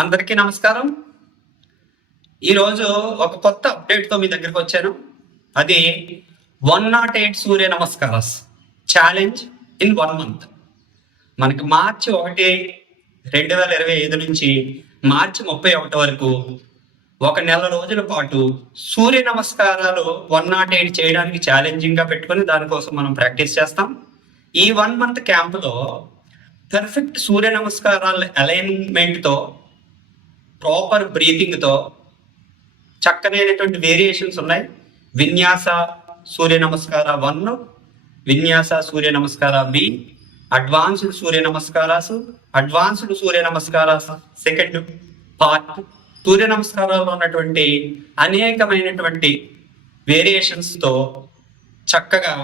అందరికీ నమస్కారం. ఈరోజు ఒక కొత్త అప్డేట్తో మీ దగ్గరికి వచ్చాను. అది 108 సూర్య నమస్కారాస్ ఛాలెంజ్ ఇన్ 1 మంత్. మనకి మార్చి 1, 2025 నుంచి మార్చి 31 వరకు ఒక నెల రోజుల పాటు సూర్య నమస్కారాలు 108 చేయడానికి ఛాలెంజింగ్గా పెట్టుకొని దానికోసం మనం ప్రాక్టీస్ చేస్తాం. ఈ 1 మంత్ క్యాంపులో పర్ఫెక్ట్ సూర్య నమస్కారాల అలైన్మెంట్తో, ప్రాపర్ బ్రీతింగ్తో చక్కనైనటువంటి వేరియేషన్స్ ఉన్నాయి. విన్యాస సూర్య నమస్కార 1, విన్యాస సూర్య నమస్కార బి, అడ్వాన్స్డ్ సూర్య నమస్కారాస్, అడ్వాన్స్డ్ సూర్య నమస్కారాస్ సెకండ్ పార్ట్. సూర్య నమస్కారాల్లో ఉన్నటువంటి అనేకమైనటువంటి వేరియేషన్స్తో చక్కగా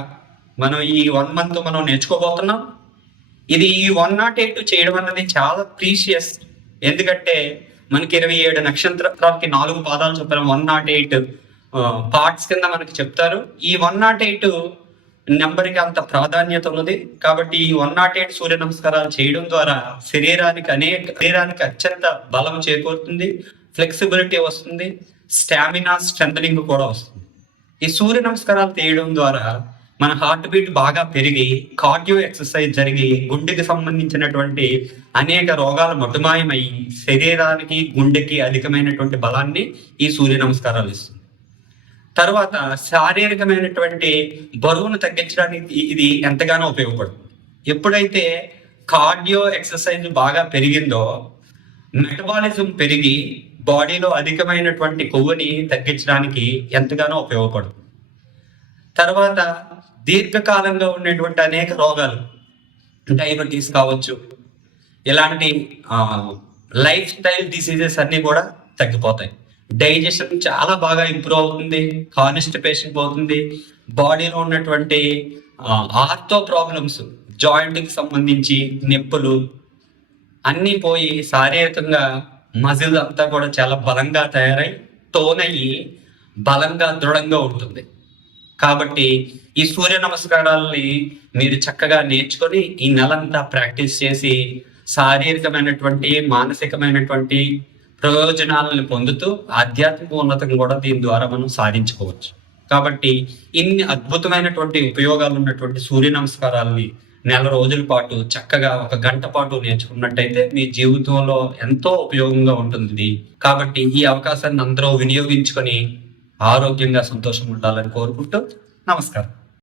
మనం ఈ 1 మంత్ మనం నేర్చుకోబోతున్నాం. ఇది ఈ 108 చేయడం అన్నది చాలా ప్రీషియస్. ఎందుకంటే మనకి 27 నక్షత్రాలకి 4 పాదాలు చొప్పున 108 పార్ట్స్ కింద మనకి చెప్తారు. ఈ 108 నెంబర్కి అంత ప్రాధాన్యత ఉన్నది. కాబట్టి ఈ 108 సూర్య నమస్కారాలు చేయడం ద్వారా శరీరానికి అత్యంత బలం చేకూరుతుంది, ఫ్లెక్సిబిలిటీ వస్తుంది, స్టామినా స్ట్రెంథనింగ్ కూడా వస్తుంది. ఈ సూర్య నమస్కారాలు చేయడం ద్వారా మన హార్ట్ బీట్ బాగా పెరిగి, కార్డియో ఎక్సర్సైజ్ జరిగి, గుండెకి సంబంధించినటువంటి అనేక రోగాలు మటుమాయమై శరీరానికి, గుండెకి అధికమైనటువంటి బలాన్ని ఈ సూర్య నమస్కారాలు ఇస్తుంది. తర్వాత శారీరకమైనటువంటి బరువును తగ్గించడానికి ఇది ఎంతగానో ఉపయోగపడుతుంది. ఎప్పుడైతే కార్డియో ఎక్సర్సైజ్ బాగా పెరిగిందో మెటబాలిజం పెరిగి బాడీలో అధికమైనటువంటి కొవ్వుని తగ్గించడానికి ఎంతగానో ఉపయోగపడుతుంది. తర్వాత దీర్ఘకాలంగా ఉండేటువంటి అనేక రోగాలు, డయాబెటీస్ కావచ్చు, ఇలాంటి లైఫ్ స్టైల్ డిసీజెస్ అన్నీ కూడా తగ్గిపోతాయి. డైజెషన్ చాలా బాగా ఇంప్రూవ్ అవుతుంది, కాన్స్టిపేషన్ పోతుంది, బాడీలో ఉన్నటువంటి ఆర్థో ప్రాబ్లమ్స్, జాయింట్కి సంబంధించి నొప్పులు అన్నీ పోయి శారీరకంగా మజిల్ అంతా కూడా చాలా బలంగా తయారై టోన్ అయ్యి బలంగా దృఢంగా ఉంటుంది. కాబట్టి ఈ సూర్య నమస్కారాలని మీరు చక్కగా నేర్చుకొని ఈ నెలంతా ప్రాక్టీస్ చేసి శారీరకమైనటువంటి, మానసికమైనటువంటి ప్రయోజనాలను పొందుతూ ఆధ్యాత్మిక ఉన్నతం కూడా దీని ద్వారా మనం సాధించుకోవచ్చు. కాబట్టి ఇన్ని అద్భుతమైనటువంటి ఉపయోగాలు ఉన్నటువంటి సూర్య నమస్కారాలని నెల రోజుల పాటు చక్కగా 1 గంట పాటు నేర్చుకున్నట్టయితే మీ జీవితంలో ఎంతో ఉపయోగంగా ఉంటుంది. కాబట్టి ఈ అవకాశాన్ని అందరూ వినియోగించుకొని ఆరోగ్యంగా, సంతోషంగా ఉండాలని కోరుకుంటూ నమస్కారం.